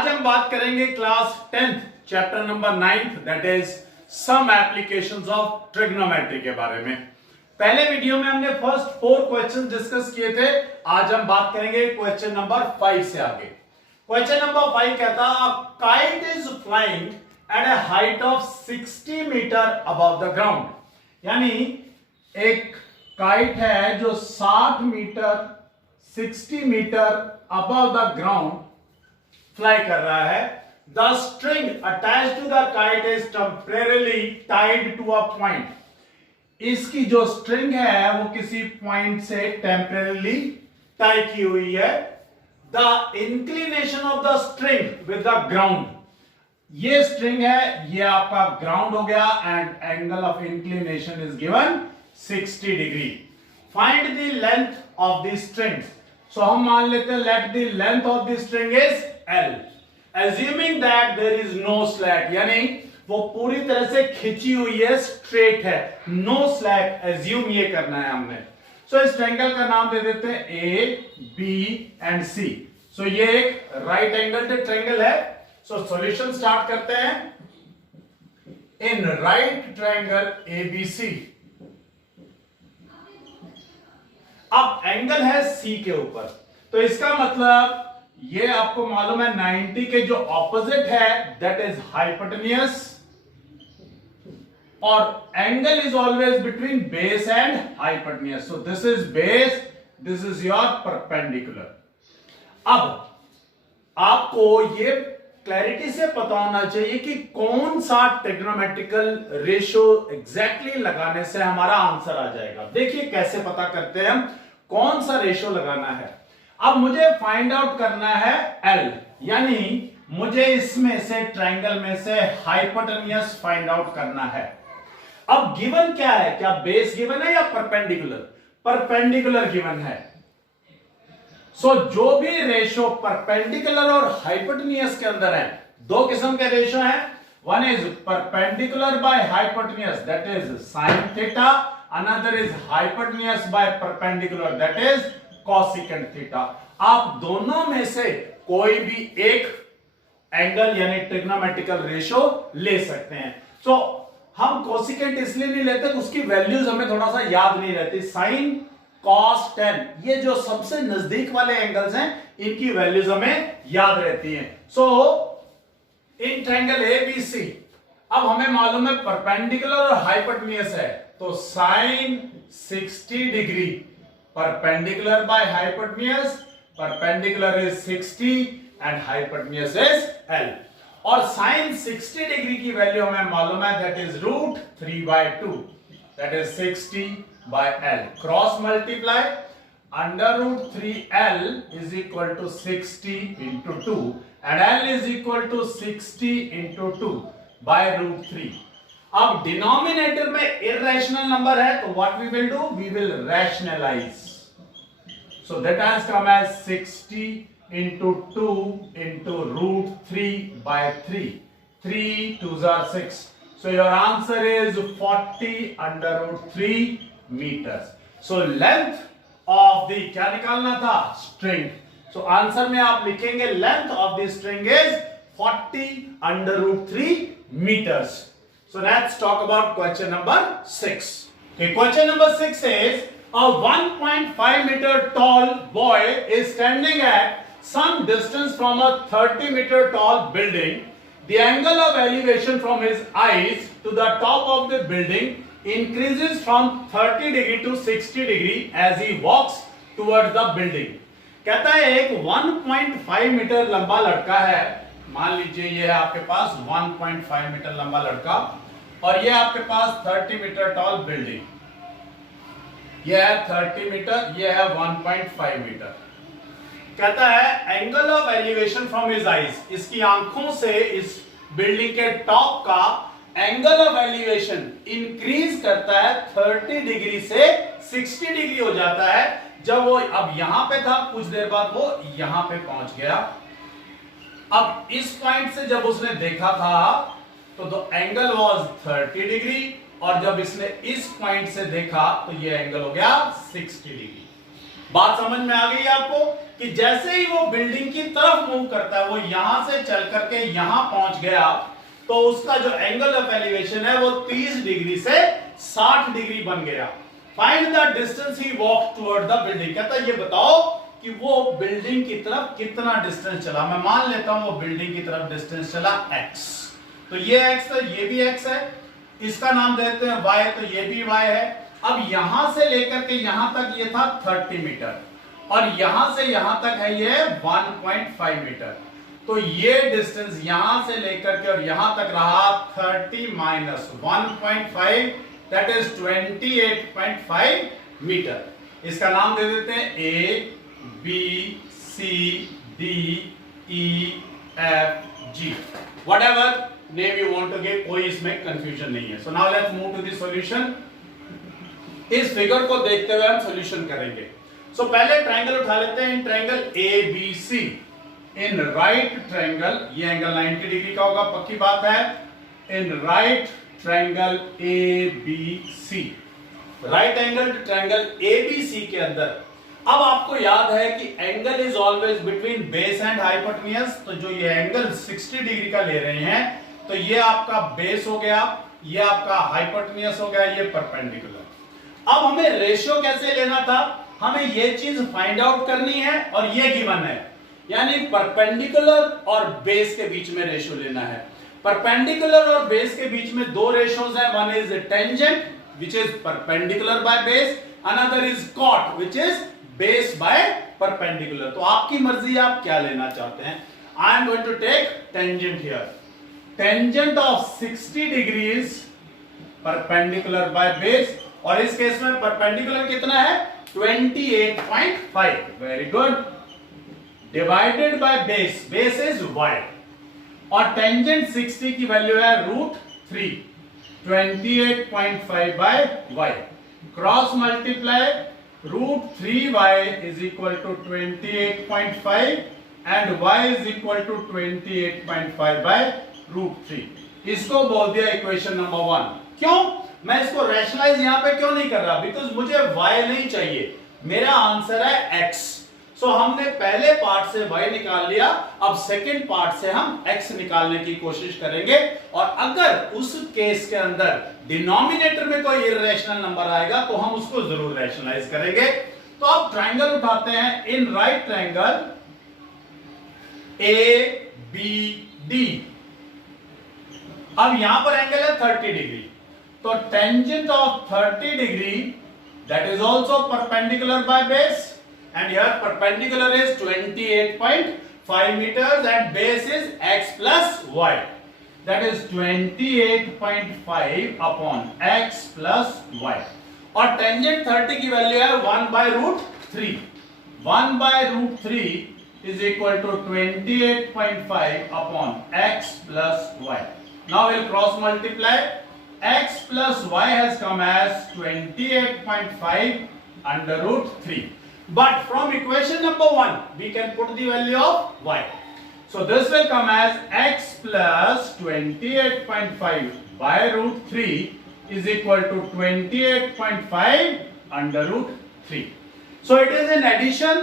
आज हम बात करेंगे class 10th chapter number 9th that is some applications of trigonometry के बारे में। पहले वीडियो में हमने फर्स्ट 4 क्वेश्चन डिस्कस किए थे। आज हम बात करेंगे क्वेश्चन नंबर 5 से आगे। क्वेश्चन नंबर 5 कहता है kite is flying at a height of 60 meter above the ground, यानी एक काइट है जो 60 meter above the ground fly कर रहा है। The string attached to the kite is temporarily tied to a point. इसकी जो स्ट्रिंग है वो किसी पॉइंट से टेम्परेरीली टाई की हुई है। The inclination of the string with the ground, ये स्ट्रिंग है, ये आपका ग्राउंड हो गया and angle of inclination is given 60 degree. Find the length of the string. So हम मान लेते हैं let the length of the string is L, assuming that there is no slack, यानी वो पूरी तरह से खिंची हुई है, स्ट्रेट है, नो स्लैक एज्यूम ये करना है हमने। सो इस ट्रायंगल का नाम दे देते हैं A, B एंड C। सो ये एक राइट एंगल ट्रायंगल है। सो सॉल्यूशन स्टार्ट करते हैं। इन राइट ट्रायंगल ABC, अब एंगल है C के ऊपर, तो इसका मतलब ये आपको मालूम है 90 के जो ऑपोजिट है दैट इज हाइपोटेन्यूस, और angle is always between base and hypotenuse. So this is base, this is your perpendicular. अब आपको ये क्लैरिटी से पता होना चाहिए कि कौन सा ट्रिग्नोमेट्रिकल रेशियो एग्जैक्टली लगाने से हमारा आंसर आ जाएगा। देखिए कैसे पता करते हैं हम कौन सा रेशियो लगाना है। अब मुझे फाइंड आउट करना है L, यानी मुझे इसमें से ट्रायंगल में से हाइपोटेन्यूस फाइंड आउट करना है। अब गिवन क्या है, क्या बेस गिवन है या परपेंडिकुलर? परपेंडिकुलर गिवन है। सो जो भी रेशियो परपेंडिकुलर और हाइपोटेन्यूस के अंदर है, दो किस्म के रेशियो हैं। One is perpendicular bye hypotenuse that is sine theta, another is hypotenuse by perpendicular that is cosecant theta. आप दोनों में से कोई भी एक एंगल यानी ट्रिग्नोमेट्रिकल रेशियो ले सकते हैं। सो हम कॉसिकेंट इसलिए नहीं लेते, उसकी वैल्यूज हमें थोड़ा सा याद नहीं रहती। साइन, कॉस, टेन, ये जो सबसे नजदीक वाले एंगल्स हैं इनकी वैल्यूज हमें याद रहती हैं। सो इन ट्रायंगल ABC अब हमें मालूम है परपेंडिकुलर और हाइपोटेन्यूस है, तो sine 60 degree perpendicular by hypotenuse, perpendicular is 60 and hypotenuse is L, और sin 60 डिग्री की वैल्यू हमें मालूम है that is √3/2, that is 60 by L। Cross multiply, under root 3L is equal to 60 into 2 and L is equal to 60 into 2 by √3। अब denominator में irrational number है, तो what we will do, we will rationalise. So that has come as 60 into 2 into √3 by 3, 3 2s are 6, so your answer is 40 under √3 meters। so length of the, क्या निकालना था, string. so answer में आप लिखेंगे length of the string is 40 under √3 meters। So let's talk about question number 6. Okay, question number 6 is a 1.5 meter tall boy is standing at some distance from a 30 meter tall building. The angle of elevation from his eyes to the top of the building increases from 30 degree to 60 degree as he walks towards the building. कहता है एक 1.5 metre लंबा लड़का है, मान लीजिए ये है आपके पास 1.5 मीटर लंबा लड़का, और ये आपके पास 30 मीटर टॉल बिल्डिंग, ये है 30 मीटर, ये है 1.5 मीटर। कहता है angle of elevation from his eyes, इसकी आंखों से इस बिल्डिंग के टॉप का एंगल ऑफ एलिवेशन इंक्रीज करता है 30 डिग्री से 60 डिग्री हो जाता है। जब वो अब यहां पे था, कुछ देर बाद वो यहां पे पहुंच गया। अब इस पॉइंट से जब उसने देखा था तो एंगल वाज 30 डिग्री, और जब इसने इस पॉइंट से देखा तो ये एंगल हो गया 60 डिग्री। बात समझ में आ गई आपको कि जैसे ही वो बिल्डिंग की तरफ मूव करता है, वो यहां से चल करके यहां पहुंच गया, तो उसका जो एंगल ऑफ एलिवेशन है वो 30 डिग्री से 60 डिग्री बन गया। Find the distance he walk toward the building. कहता है ये बताओ कि वो बिल्डिंग की तरफ कितना डिस्टेंस चला। मैं मान लेता हूं वो बिल्डिंग की तरफ डिस्टेंस चला x, तो ये x है, ये भी x है, इसका नाम देते हैं y, तो ये भी y है। अब यहां से लेकर के यहां तक ये था 30 मीटर, और यहां से यहां तक है ये 1.5 मीटर। तो ये डिस्टेंस यहां से लेकर के और यहां तक रहा 30 माइनस 1.5, दैट इज 28.5 मीटर। इसका नाम दे देते हैं A B C D E F G, whatever name you want to give, कोई इसमें कंफ्यूजन नहीं है। So now let's move to the solution. इस फिगर को देखते हुए हम सॉल्यूशन करेंगे। सो पहले ट्रायंगल उठा लेते हैं। In triangle ABC, in right triangle, ये एंगल 90 डिग्री का होगा, पक्की बात है। In right triangle ABC, right angle triangle ABC के अंदर, अब आपको याद है कि angle is always between base and hypotenuse. तो जो ये एंगल 60 डिग्री का ले रहे हैं, तो ये आपका बेस हो गया, ये आपका हाइपोटेन्यूज हो गया, ये परपेंडिकुलर। अब हमें रेशियो कैसे लेना था, हमें ये चीज फाइंड आउट करनी है, और ये गिवन है, यानी परपेंडिकुलर और बेस के बीच में रेशियो लेना है। परपेंडिकुलर और बेस के बीच में दो रेशियोज हैं, one is tangent which is perpendicular by base, another is cot which is base by perpendicular. तो आपकी मर्जी, आप क्या लेना चाहते हैं। I am going to take tangent here. Tangent of 60 degrees perpendicular by base, और इस केस में परपेंडिकुलर कितना है 28.5, very good, divided by base, base is y, और टेंजेंट 60 की वैल्यू है √3, 28.5 by y, cross multiply √3y is equal to 28.5 and y is equal to 28.5 by √3। इसको बोल दिया इक्वेशन नंबर 1। क्यों मैं इसको रैशनलाइज यहां पे क्यों नहीं कर रहा, बिकॉज मुझे y नहीं चाहिए, मेरा आंसर है x। सो हमने पहले पार्ट से y निकाल लिया, अब सेकंड पार्ट से हम x निकालने की कोशिश करेंगे, और अगर उस केस के अंदर डिनोमिनेटर में कोई इर्रेशनल नंबर आएगा तो हम उसको जरूर रैशनलाइज करेंगे। तो अब ट्रायंगल उठाते हैं। इन राइट ट्रायंगल ABD, अब यहां पर एंगल है 30 डिग्री, तो tangent of 30 degree that is also perpendicular by base, and here perpendicular is 28.5 meters and base is x plus y, that is 28.5 upon x plus y, और tangent 30 की value है 1 by √3, 1 by √3 is equal to 28.5 upon x plus y. Now we'll cross multiply. X plus y has come as 28.5 under √3. But from equation number 1, we can put the value of y. So this will come as x plus 28.5 by √3 is equal to 28.5 under √3. So it is in addition,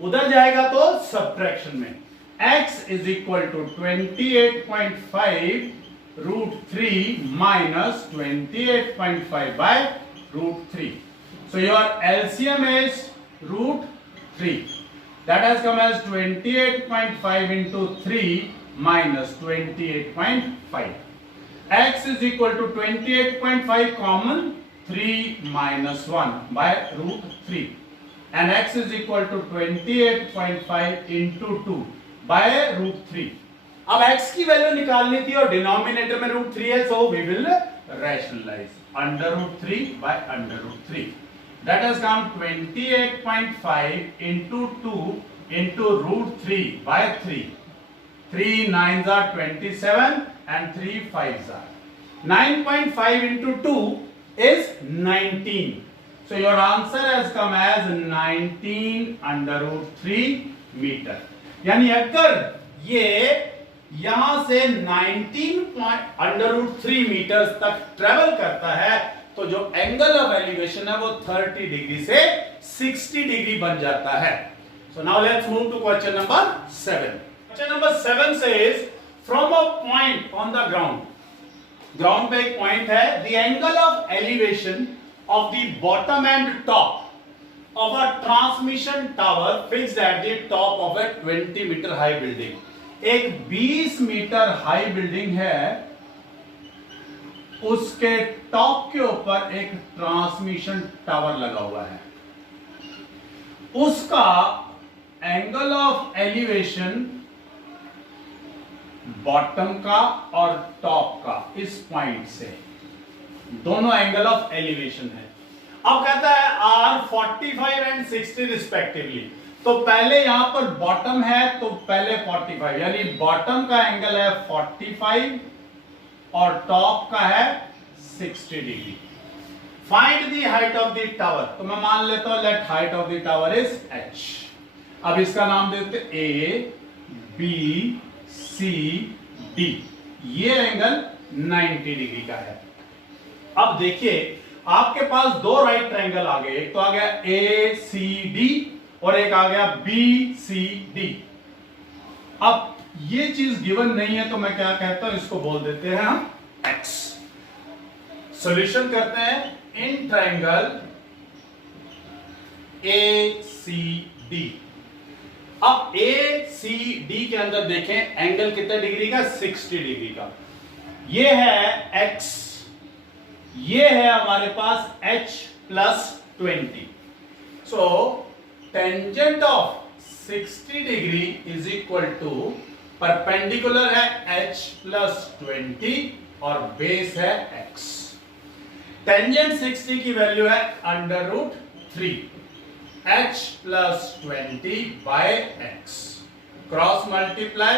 उधर जाएगा तो subtraction में। x is equal to 28.5 √3 minus 28.5 by √3. So your LCM is √3, that has come as 28.5 into 3 minus 28.5. X is equal to 28.5 common, 3 minus 1 by √3, and x is equal to 28.5 into 2 by √3. अब x की value निकालनी थी और denominator में √3 है, so we will rationalize under √3 by under √3. That has come 28.5 into 2 into √3 by 3. 3 9s are 27 and 3 5s are 9.5 into 2 is 19. So your answer has come as 19 under √3 meter. यानी अगर ये यहां से 19 under √3 मीटर्स तक travel करता है, तो जो एंगल ऑफ एलिवेशन है वो 30 डिग्री से 60 डिग्री बन जाता है। So now let's move to question number 7। Question number 7 says from a point on the ground, ground पे एक पॉइंट है, the angle of elevation of the bottom and top of a transmission tower fixed at the top of a 20 metre high building. एक 20 metre high building है, उसके top के ऊपर एक transmission tower लगा हुआ है, उसका एंगल ऑफ एलिवेशन बॉटम का और टॉप का इस पॉइंट से, दोनों एंगल ऑफ एलिवेशन है। अब कहता है आर 45 एंड 60 रिस्पेक्टिवली। तो पहले यहां पर बॉटम है तो पहले 45, यानी बॉटम का एंगल है 45 और टॉप का है 60 degree. Find the height of the tower. तो मैं मान लेता हूं let height of the tower is h। अब इसका नाम देते A B C D। ये एंगल 90 डिग्री का है। अब देखिए आपके पास दो राइट ट्रायंगल आ गए, एक तो आ गया ACD और एक आ गया BCD। अब ये चीज गिवन नहीं है तो मैं क्या कहता हूं, इसको बोल देते हैं हम x। सॉल्यूशन करते हैं इन ट्रायंगल ACD। अब ACD के अंदर देखें एंगल कितने डिग्री का, 60 डिग्री का। ये है x, ये है हमारे पास h plus 20। So tangent of 60 degree is equal to, perpendicular है h प्लस 20 और बेस है x। टेंजेंट 60 की वैल्यू है √3 h plus 20 by x, cross multiply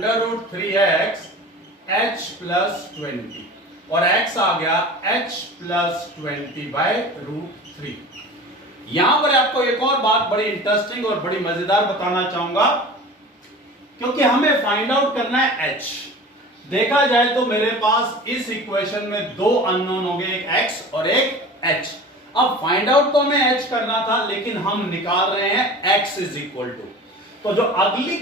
√3x h plus 20 और x आ गया h प्लस 20 बाय √3। यहां पर आपको एक और बात बड़ी इंटरेस्टिंग और बड़ी मजेदार बताना चाहूंगा, क्योंकि हमें फाइंड आउट करना है h। देखा जाए तो मेरे पास इस इक्वेशन में दो अननोन हो गए, एक x और एक h। अब फाइंड आउट तो हमें h करना था, लेकिन हम निकाल रहे हैं x इज इक्वल टू। तो जो अगली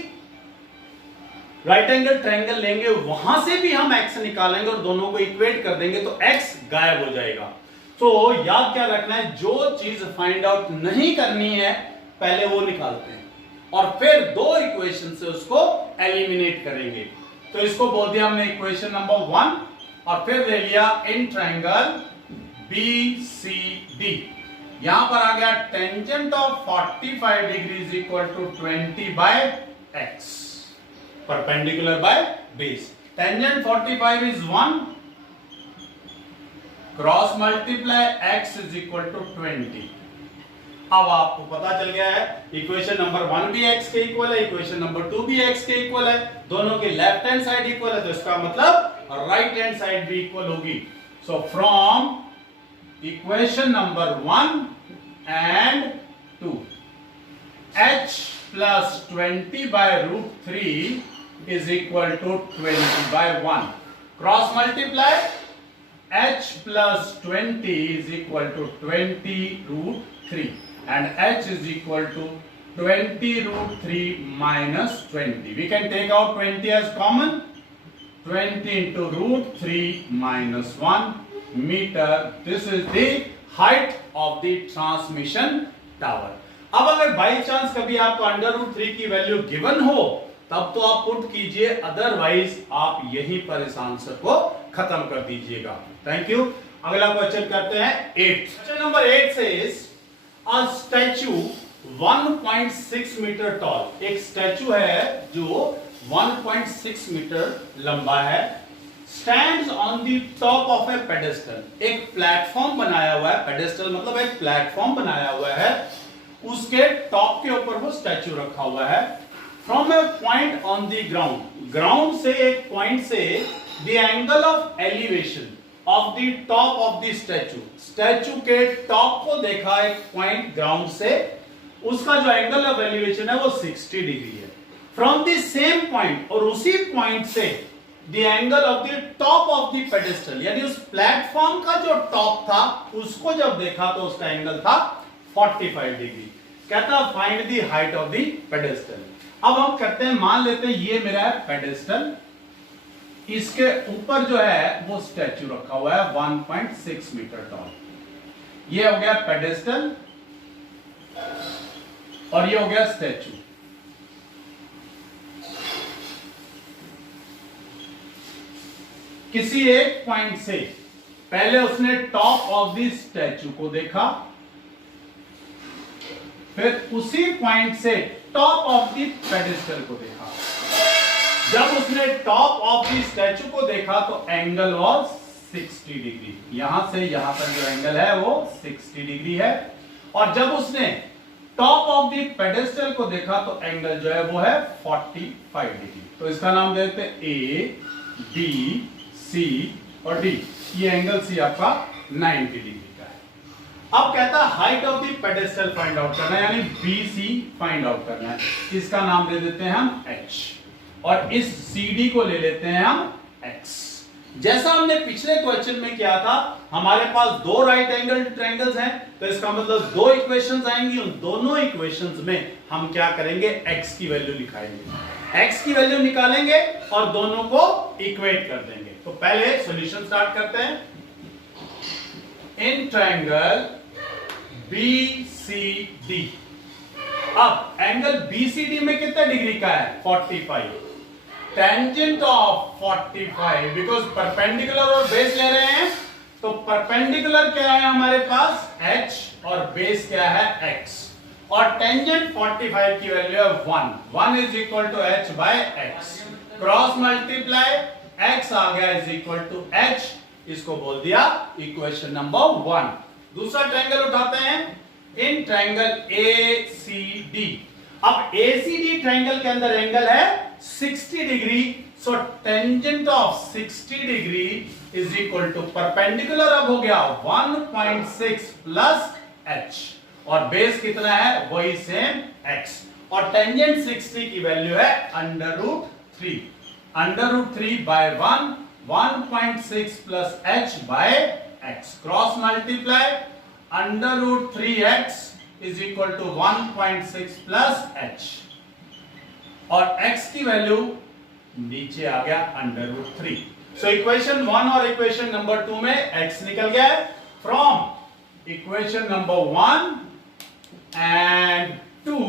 राइट एंगल ट्रायंगल लेंगे वहां से भी हम x निकालेंगे और दोनों को इक्वेट कर देंगे तो x गायब हो जाएगा। तो याद क्या रखना है, जो चीज फाइंड आउट नहीं करनी है पहले वो निकालते हैं और फिर दो इक्वेशन से उसको एलिमिनेट करेंगे। तो इसको बोल दिया हमने इक्वेशन नंबर 1 और फिर ले लिया इन ट्रायंगल BCD। यहां पर आ गया tangent of 45 degree is equal to 20 by x, perpendicular by base. Tangent 45 is 1, cross multiply x is equal to 20। अब आपको पता चल गया है इक्वेशन नंबर 1 भी x के इक्वल है, इक्वेशन नंबर 2 भी x के इक्वल है, दोनों की लेफ्ट हैंड साइड इक्वल है, तो इसका मतलब राइट हैंड साइड भी इक्वल होगी। So from equation number 1 and 2 h plus 20 by √3 is equal to 20 by 1, cross multiply h plus 20 is equal to 20 √3 and h is equal to 20 √3 minus 20. We can take out 20 as common. 20 into √3 minus 1 meter. This is the height of the transmission tower. अब अगर by chance कभी आपको √3 की value given हो तब तो आप put कीजिए, अदरवाइज आप यहीं पर इस आंसर को खत्म कर दीजिएगा। Thank you. अगला क्वेश्चन करते हैं 8। Question number 8 says a statue 1.6 metre tall. एक स्टैचू है जो 1.6 मीटर लंबा है, stands on the top of a pedestal. एक प्लेटफॉर्म बनाया हुआ है, पेडेस्टल मतलब एक प्लेटफॉर्म बनाया हुआ है, उसके टॉप के ऊपर वो स्टैचू रखा हुआ है। From A point on the ground, ground से एक पॉइंट से the angle of elevation of the top of the statue, statue के टॉप को देखा एक पॉइंट ग्राउंड से, उसका जो एंगल ऑफ एलिवेशन है वो 60 डिग्री है। फ्रॉम द सेम पॉइंट, और उसी पॉइंट से the angle of the top of the pedestal, यानी उस प्लेटफॉर्म का जो टॉप था उसको जब देखा तो उसका एंगल था 45 डिग्री। कहता find the height of the pedestal. अब हम करते हैं, मान लेते हैं ये मेरा है पेडेस्टल, इसके ऊपर जो है वो स्टैचू रखा हुआ है 1.6 मीटर टॉल। ये हो गया पेडेस्टल और ये हो गया स्टैचू। किसी एक पॉइंट से पहले उसने टॉप ऑफ द स्टैचू को देखा, फिर उसी पॉइंट से टॉप ऑफ द पेडेस्टल को देखा। जब उसने टॉप ऑफ द स्टैचू को देखा तो एंगल वाज 60 डिग्री। यहां से यहां तक जो एंगल है वो 60 डिग्री है। और जब उसने टॉप ऑफ द पेडेस्टल को देखा तो एंगल जो है वो है 45 डिग्री। तो इसका नाम देते हैं ए, बी, सी और डी। ये एंगल सी आपका 90 डिग्री का है। अब कहता है height of the pedestal find out करना है, यानी BC फाइंड आउट करना है। इसका नाम दे देते हैं हम H और इस CD को ले लेते हैं हम X। जैसा हमने पिछले क्वेश्चन में किया था, हमारे पास दो राइट एंगल ट्रायंगल्स हैं, तो इसका मतलब दो इक्वेशंस आएंगी। उन दोनों इक्वेशंस में हम क्या करेंगे, X की वैल्यू लिखाएंगे, X की वैल्यू निकालेंगे और दोनों को इक्वेट कर देंगे। तो पहले सॉल्यूशन स्टार्ट करते हैं। इन ट्रायंगल BCD, अब एंगल BCD में कितना डिग्री का है, 45। टेंजेंट ऑफ 45, बिकॉज परपेंडिकुलर और बेस ले रहे हैं, तो परपेंडिकुलर क्या है हमारे पास H और बेस क्या है X, और टेंजेंट 45 की वैल्यू है 1 is equal to H by X। Cross multiply X आ गया इज इक्वल टू H, इसको बोल दिया इक्वेशन नंबर 1। दूसरा ट्रायंगल उठाते हैं, इन ट्रायंगल ACD। अब ACD ट्रायंगल के अंदर एंगल है 60 degree, so tangent of 60 degree is equal to perpendicular अब हो गया 1.6 प्लस H, और बेस कितना है वही सेम X, और टेंजेंट 60 की वैल्यू है √3। √3 by 1.6 plus H by X। Cross multiply √3x is equal to 1.6 plus H, और x की वैल्यू नीचे आ गया √3। सो इक्वेशन 1 और इक्वेशन नंबर 2 में x निकल गया है। फ्रॉम इक्वेशन नंबर 1 एंड 2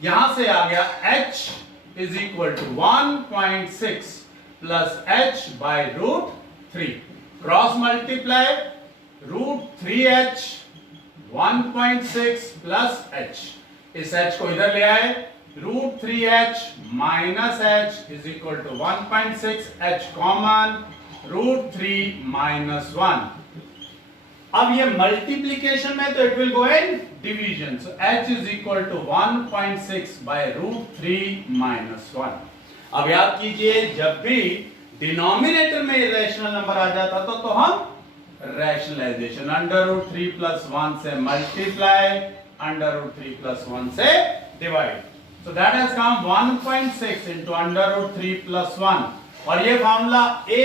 यहां से आ गया h is equal to 1.6 plus H by √3। Cross multiply √3h 1.6 plus H, इस H को इधर ले आए, √3h minus H is equal to 1.6, H common, √3 minus 1। अब ये मल्टीप्लीकेशन में तो it will go in division, so H is equal to 1.6 by √3 minus 1। अब याद कीजिए, जब भी डिनोमिनेटर में इरेशनल नंबर आ जाता तो हम रैशनलाइजेशन √3 प्लस 1 से मल्टीप्लाई, √3 प्लस 1 से divide, so that has come 1.6 into √3 plus 1, और ये formula a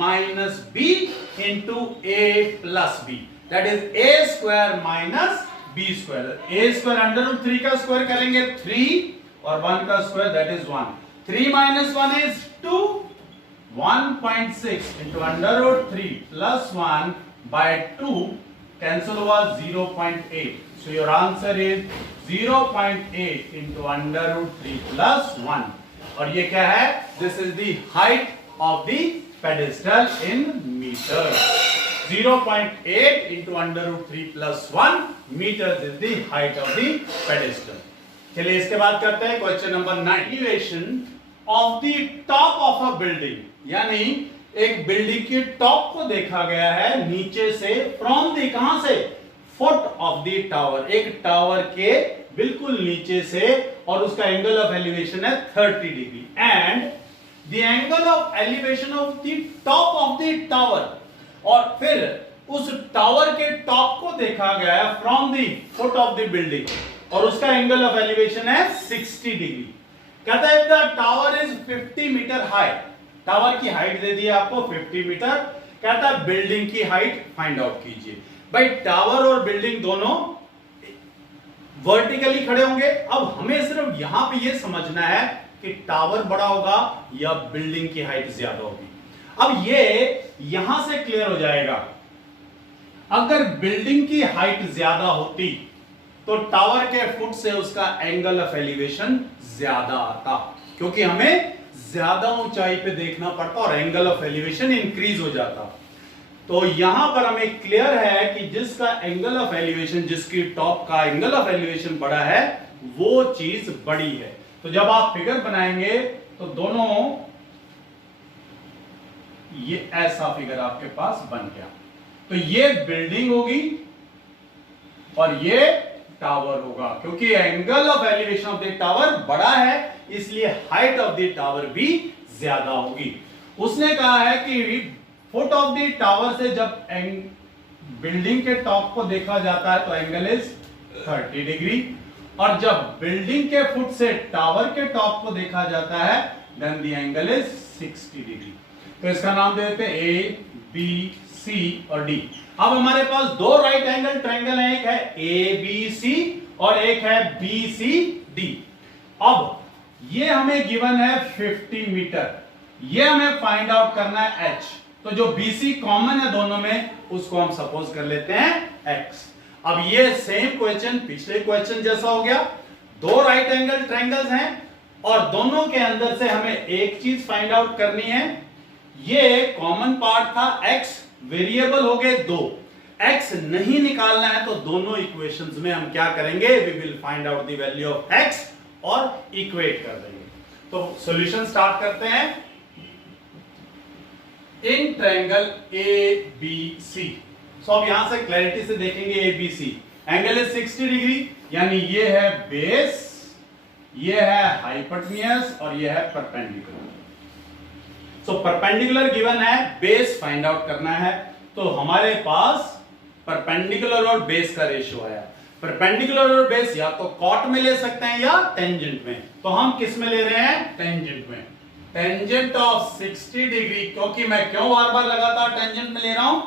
minus b into a plus b, that is a square minus b square. a square √3 का square करेंगे 3 और 1 का square that is 1। 3 minus 1 is 2, 1.6 into √3 plus 1 by 2 cancel हुआ 0.8, so your answer is 0.8 into √3 plus 1, और ये क्या है, this is the height of the pedestal in meters। 0.8 into √3 plus 1 meters is the height of the pedestal। चलिए इसके बाद करते हैं question number 9। Elevation of the top of a building, यानी एक बिल्डिंग की टॉप को देखा गया है नीचे से, फ्रॉम द कहां से, फुट ऑफ द टावर, एक टावर के बिल्कुल नीचे से, और उसका एंगल ऑफ एलिवेशन है 30 degree, and the angle of elevation of the top of the tower, और फिर उस टावर के टॉप को देखा गया है from the foot of the building, और उसका एंगल ऑफ एलिवेशन है 60 डिग्री। कहता है if the tower is 50 metre high, tower की हाइट दे दी आपको 50 मीटर, कहता है बिल्डिंग की हाइट फाइंड आउट कीजिए। भाई टावर और बिल्डिंग दोनों वर्टिकली खड़े होंगे। अब हमें सिर्फ यहां पे ये समझना है कि टावर बड़ा होगा या बिल्डिंग की हाइट ज्यादा होगी। अब ये यहां से क्लियर हो जाएगा, अगर बिल्डिंग की हाइट ज्यादा होती तो टावर के फुट से उसका एंगल ऑफ एलिवेशन ज्यादा आता, क्योंकि हमें ज्यादा ऊंचाई पे देखना पड़ता और एंगल ऑफ एलिवेशन इंक्रीज हो जाता। तो यहां पर हमें क्लियर है कि जिसका एंगल ऑफ एलिवेशन, जिसकी टॉप का एंगल ऑफ एलिवेशन बड़ा है, वो चीज बड़ी है। तो जब आप फिगर बनाएंगे तो दोनों, ये ऐसा फिगर आपके पास बन गया। तो ये बिल्डिंग होगी और ये टावर होगा, क्योंकि angle of elevation of the tower बड़ा है, इसलिए हाइट ऑफ द टावर भी ज्यादा होगी। उसने कहा है कि फुट ऑफ द टावर से जब बिल्डिंग के टॉप को देखा जाता है तो एंगल इज 30 डिग्री, और जब बिल्डिंग के फुट से टावर के टॉप को देखा जाता है then the angle is 60 degree. तो इसका नाम दे देते हैं ए, बी, सी और डी। अब हमारे पास दो राइट एंगल ट्रायंगल है, एक है ए बी सी और एक है बी सी डी। अब ये हमें गिवन है 50 मीटर, ये हमें फाइंड आउट करना है एच। तो जो बीसी कॉमन है दोनों में, उसको हम सपोज कर लेते हैं एक्स। अब ये सेम क्वेश्चन पिछले क्वेश्चन जैसा हो गया, दो राइट एंगल ट्रायंगल्स हैं और दोनों के अंदर से हमें एक चीज फाइंड आउट करनी है। ये कॉमन पार्ट था एक्स, वेरिएबल हो गए दो, एक्स नहीं निकालना है तो दोनों इक्वेशंस में हम क्या करेंगे, we will find out the value of x और इक्वेट कर देंगे। तो सॉल्यूशन स्टार्ट करते हैं। इन ट्रायंगल ए बी सी, सो अब यहां से क्लैरिटी से देखेंगे A B C, angle is 60 degree, यानी ये है बेस, ये है हाइपोटेन्यूज और ये है परपेंडिकुलर। सो परपेंडिकुलर गिवन है, बेस फाइंड आउट करना है। तो हमारे पास परपेंडिकुलर और बेस का रेशियो आया। परपेंडिकुलर और बेस या तो कॉट में ले सकते हैं या टेंजेंट में। तो हम किस में ले रहे हैं, टेंजेंट में। टेंजेंट ऑफ 60 डिग्री, क्योंकि मैं क्यों बार बार लगातार टेंजेंट में ले रहा हूं,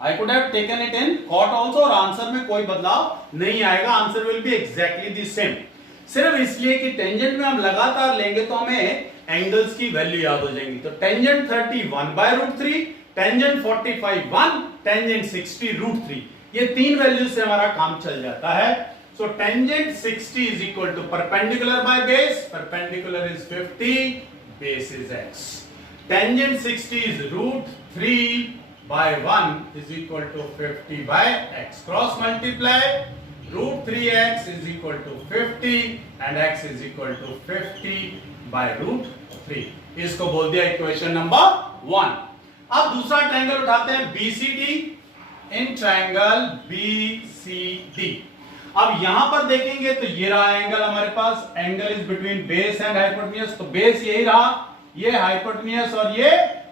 I could have taken it in cot also और आंसर में कोई बदलाव नहीं आएगा, answer will be exactly the same. सिर्फ इसलिए कि टेंजेंट में हम लगातार लेंगे तो हमें एंगल्स की वैल्यू याद हो जाएंगी। तो टेंजेंट 30 1/√3, टेंजेंट 45 1, टेंजेंट 60 √3, ये तीन वैल्यू से हमारा काम चल जाता है। So tangent 60 is equal to perpendicular by base, perpendicular is 50, base is x। Tangent 60 is √3 by 1 is equal to 50 by x. Cross multiply, √3x is equal to 50 and x is equal to 50 by √3। इसको बोल दिया equation number 1। अब दूसरा triangle उठाते हैं BCD। In triangle BCD, अब यहां पर देखेंगे तो ये रहा एंगल हमारे पास, angle is between base and hypotenuse. तो बेस यही रहा, ये हाइपोटेन्यूज और ये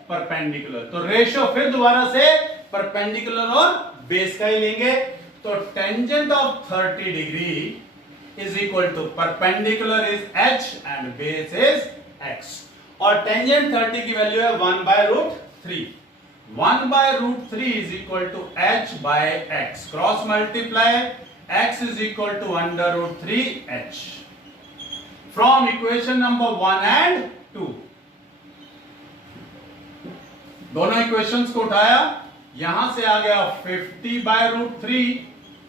परपेंडिकुलर। तो रेशियो फिर दोबारा से परपेंडिकुलर और बेस का ही लेंगे। तो tangent of 30 degree is equal to perpendicular is h and base is x। और टेंजेंट 30 की वैल्यू है 1/√3। 1/√3 is equal to h by x। Cross multiply, x is equal to √3h। From equation number 1 and 2, दोनों equations को उठाया, यहां से आ गया 50/√3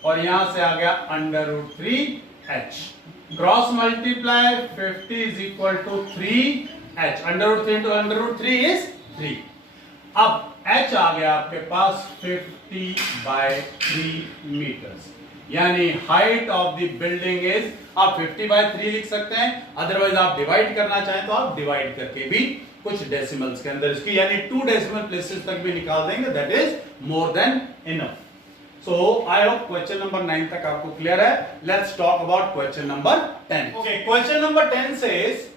और यहां से आ गया √3h। Cross multiply, 50 is equal to 3h, √3 into √3 is 3। अब h आ गया आपके पास 50/3 मीटर्स, यानी height of the building is, आप 50/3 लिख सकते हैं, अदरवाइज आप डिवाइड करना चाहें तो आप डिवाइड करके भी कुछ डेसिमल्स के अंदर इसकी, यानी 2 डेसिमल प्लेसेस तक भी निकाल देंगे, that is more than enough. So I hope question number 9 तक आपको क्लियर है। Let's talk about question number 10। Okay, question number 10 says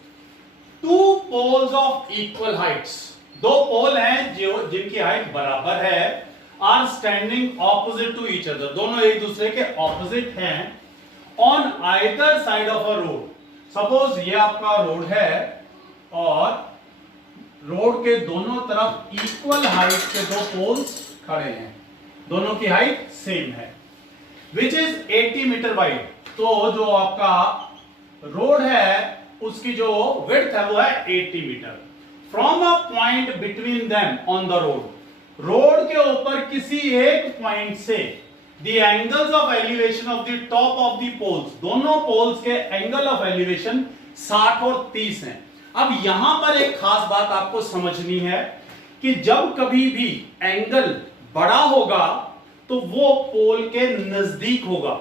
2 poles of equal heights, दो पोल हैं जो जिनकी हाइट बराबर है, are standing opposite to each other, दोनों एक दूसरे के ऑपोजिट हैं, on either side of a road. Suppose ये आपका रोड है और रोड के दोनों तरफ इक्वल हाइट के दो पोल्स खड़े हैं, दोनों की हाइट सेम है, विच इज 80 मीटर वाइड। तो जो आपका रोड है उसकी जो विड्थ है वो है 80 metre. From a point between them on the road के ऊपर किसी एक पॉइंट से the angles of elevation of the top of the poles, दोनों पोल्स के एंगल ऑफ एलिवेशन 60 और 30 हैं। अब यहां पर एक खास बात आपको समझनी है कि जब कभी भी एंगल बड़ा होगा तो वो पोल के नजदीक होगा,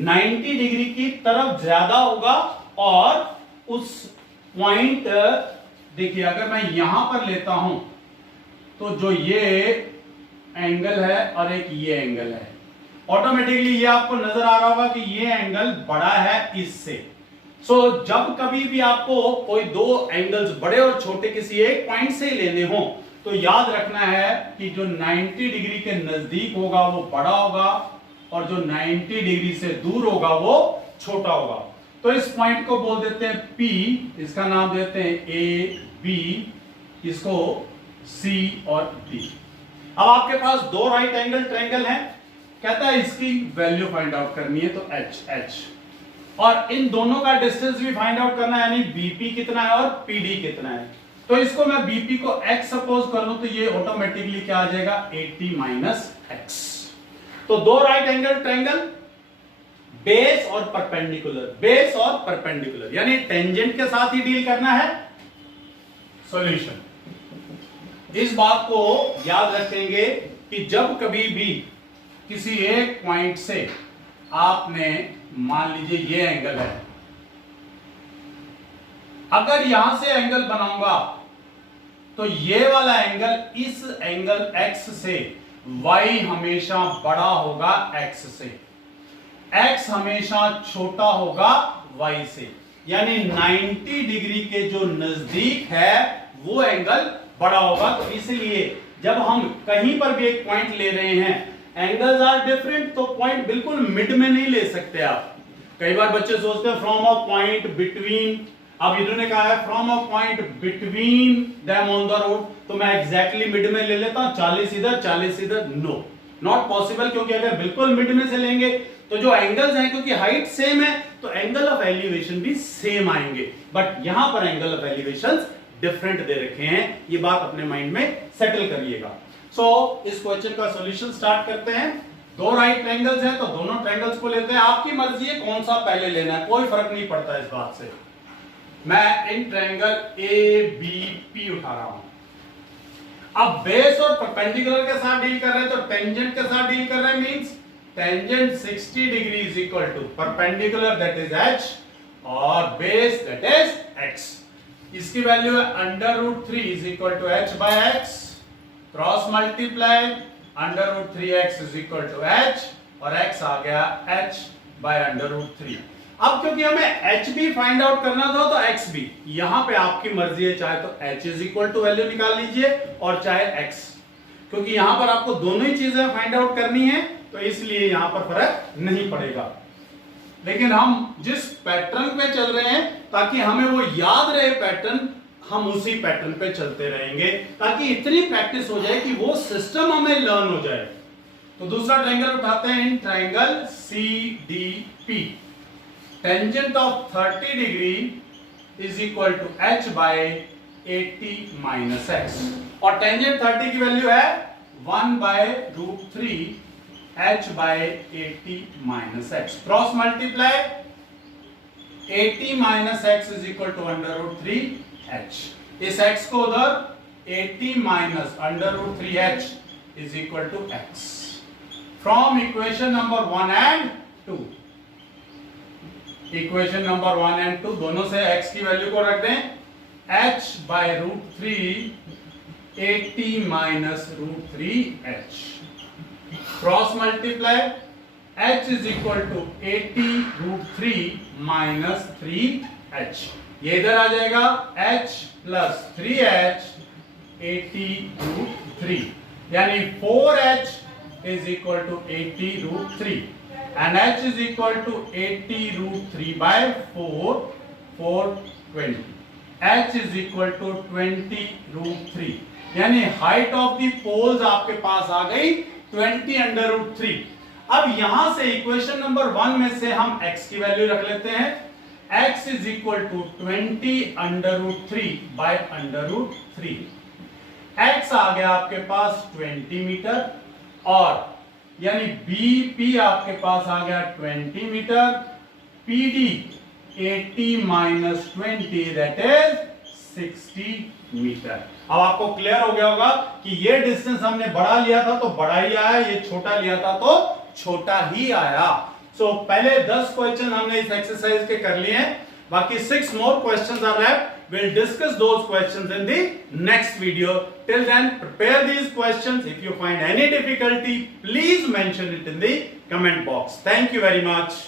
90 डिग्री की तरफ ज्यादा होगा। और उस पॉइंट, देखिए अगर मैं यहां पर लेता हूं तो जो ये एंगल है और एक ये एंगल है, ऑटोमेटिकली ये आपको नजर आ रहा होगा कि ये एंगल बड़ा है इससे। सो जब कभी भी आपको कोई दो एंगल्स बड़े और छोटे किसी एक पॉइंट से लेने हो तो याद रखना है कि जो 90 डिग्री के नजदीक होगा वो बड़ा होगा और जो 90 डिग्री से दूर होगा वो छोटा होगा। तो इस पॉइंट को बोल देते हैं P, इसका नाम देते हैं A, B, इसको C और D। अब आपके पास दो राइट एंगल ट्रायंगल हैं, कहता है इसकी वैल्यू फाइंड आउट करनी है तो H, और इन दोनों का डिस्टेंस भी फाइंड आउट करना है, यानी BP कितना है और PD कितना है। तो इसको मैं BP को X सपोज कर लूं तो ये ऑटोमेटिकली क्या आ जाएगा 80 माइनस X। तो दो राइट एंगल ट्रायंगल, बेस और परपेंडिकुलर, बेस और परपेंडिकुलर यानी टेंजेंट के साथ ही डील करना है। सॉल्यूशन, इस बात को याद रखेंगे कि जब कभी भी किसी एक पॉइंट से आपने, मान लीजिए ये एंगल है, अगर यहां से एंगल बनाऊंगा तो ये वाला एंगल इस एंगल X से Y हमेशा बड़ा होगा X से, X हमेशा छोटा होगा Y से, यानी 90 डिग्री के जो नजदीक है वो एंगल बड़ा होगा। तो इसलिए जब हम कहीं पर भी एक पॉइंट ले रहे हैं, एंगल्स आर डिफरेंट, तो पॉइंट बिल्कुल मिड में नहीं ले सकते आप। कई बार बच्चे सोचते हैं फ्रॉम अ पॉइंट बिटवीन, अब इन्होंने कहा है from a point between them on the road, तो मैं एग्जैक्टली मिड में ले लेता हूं, 40 इधर 40 इधर, नो, नॉट पॉसिबल, क्योंकि अगर बिल्कुल मिड में से लेंगे तो जो एंगल्स हैं, क्योंकि हाइट सेम है तो एंगल ऑफ एलिवेशन भी सेम आएंगे, बट यहां पर एंगल ऑफ एलिवेशन डिफरेंट दे रखे हैं। ये बात अपने माइंड में सेटल करिएगा। सो इस क्वेश्चन का सॉल्यूशन स्टार्ट करते हैं। दो राइट ट्रायंगल्स हैं तो दोनों ट्रायंगल्स को लेते हैं, आपकी मर्जी है कौन सा पहले लेना है, कोई फर्क नहीं पड़ता इस बात से। मैं इन ट्रायंगल ABP उठा रहा हूं। अब बेस और परपेंडिकुलर के साथ डील कर रहे हैं तो टेंजेंट के साथ डील कर रहे हैं, means tangent 60 degree is equal to perpendicular that is H और बेस दैट इज X। इसकी वैल्यू है √3 is equal to H by X, cross multiply √3x is equal to H और X आ गया H बाय √3। अब क्योंकि हमें H भी फाइंड आउट करना था तो X भी, यहां पे आपकी मर्जी है, चाहे तो H is equal to value निकाल लीजिए और चाहे X, क्योंकि यहां पर आपको दोनों ही चीजें फाइंड आउट करनी है तो इसलिए यहां पर फर्क नहीं पड़ेगा। लेकिन हम जिस पैटर्न पे चल रहे हैं ताकि हमें वो याद रहे पैटर्न, हम उसी पैटर्न पे चलते रहेंगे ताकि इतनी प्रैक्टिस हो जाए कि वो सिस्टम हमें लर्न हो जाए। तो दूसरा ट्रायंगल उठाते हैं, in triangle CDP, tangent of 30 degree is equal to H by 80 minus X, और टेंजेंट 30 की वैल्यू है 1 by √3 H by 80 minus X, cross multiply 80 minus X is equal to √3 H, इस X को उधर 80 minus √3 H is equal to X। From equation number 1 and 2, equation number 1 and 2 दोनों से X की value को रख दें, H by √3 80 minus √3 H, cross multiply H is equal to 80 √3 minus 3H, ये इधर आ जाएगा H प्लस 3H 80 √3, यानी 4H is equal to 80 √3 and H is equal to 80 √3 by 4, 420, h is equal to 20√3, यानी height of the poles आपके पास आ गई 20√3। अब यहां से इक्वेशन नंबर 1 में से हम x की वैल्यू रख लेते हैं, x is equal to 20√3 by √3। x आ गया आपके पास 20 मीटर, और यानी BP आपके पास आ गया 20 मीटर, PD 80 माइनस 20 दैट इज 60 मीटर। अब आपको क्लियर हो गया होगा कि ये डिस्टेंस हमने बड़ा लिया था तो बड़ा ही आया, ये छोटा लिया था तो छोटा ही आया। सो पहले 10 क्वेश्चन हमने इस एक्सरसाइज के कर लिए हैं, बाकी 6 more questions are left. We'll discuss those questions in the next video. Till then, prepare these questions. If you find any difficulty, please mention it in the comment box. Thank you very much.